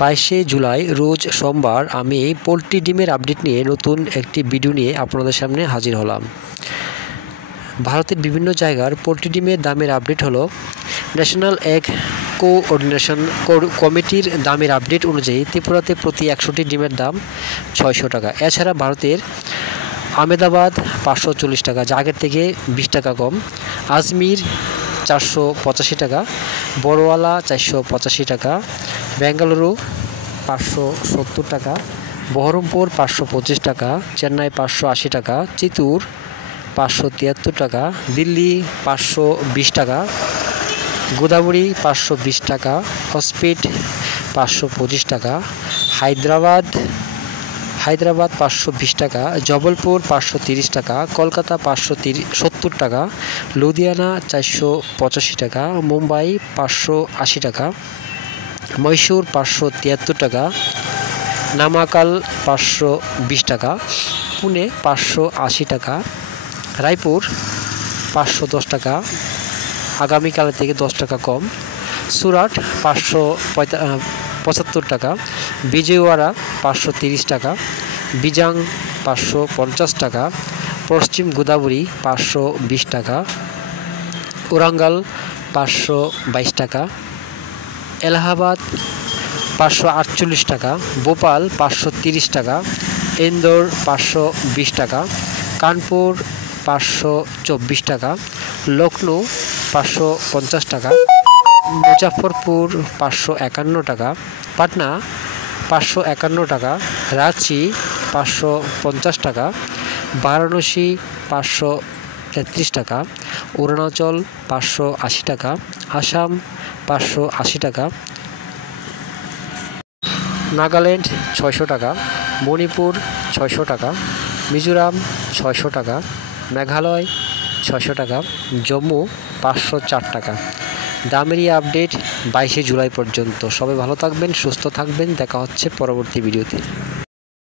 22শে জুলাই রোজ সোমবার আমি পোলট্রি ডিমের আপডেট নিয়ে নতুন একটি ভিডিও নিয়ে আপনাদের সামনে হাজির হলাম। ভারতের বিভিন্ন জায়গার পোলট্রি ডিমের দামের আপডেট হলো ন্যাশনাল এগ কোঅর্ডিনেশন কমিটির দামের আপডেট অনুযায়ী ত্রিপুরাতে প্রতি 100টি ডিমের দাম 600 টাকা। এছাড়া ভারতের আহমেদাবাদ 540 টাকা, যা আগের থেকে 20 টাকা কম। আজমির 485 টাকা, বড়ওয়ালা 485 টাকা, বেঙ্গালুরু 570 টাকা, বহরমপুর 525 টাকা, চেন্নাই 580 টাকা, চিত্তুর 573 টাকা, দিল্লি 520 টাকা, গোদাবরী 520 টাকা, হসপিট 525 টাকা, হায়দ্রাবাদ 520 টাকা, জবলপুর 530 টাকা, কলকাতা 570 টাকা, লুধিয়ানা 485 টাকা, মুম্বাই 580 টাকা, মহীশূর 573 টাকা, নামাকাল 520 টাকা, পুনে 580 টাকা, রায়পুর 510 টাকা, আগামীকালের থেকে 10 টাকা কম, সুরাট 575 টাকা, বিজয়ওয়াড়া 530 টাকা, বিজাং 550 টাকা, পশ্চিম গোদাবরী 520 টাকা, ওরাঙ্গাল 522 টাকা, এলাহাবাদ 548 টাকা, ভোপাল 530 টাকা, ইন্দোর 520 টাকা, কানপুর 524 টাকা, লখনৌ 550 টাকা, মুজাফরপুর 551 টাকা, পাটনা 551 টাকা, রাঁচি 550 টাকা, বারাণসী 533 টাকা, অরুণাচল 580 টাকা, আসাম 580 টাকা, নাগাল্যান্ড 600 টাকা, মণিপুর 600 টাকা, মিজোরাম 600 টাকা, মেঘালয় 600 টাকা, জম্মু 504 টাকা। দামের এই আপডেট 22শে জুলাই পর্যন্ত। সবাই ভালো থাকবেন, সুস্থ থাকবেন, দেখা হচ্ছে পরবর্তী ভিডিওতে।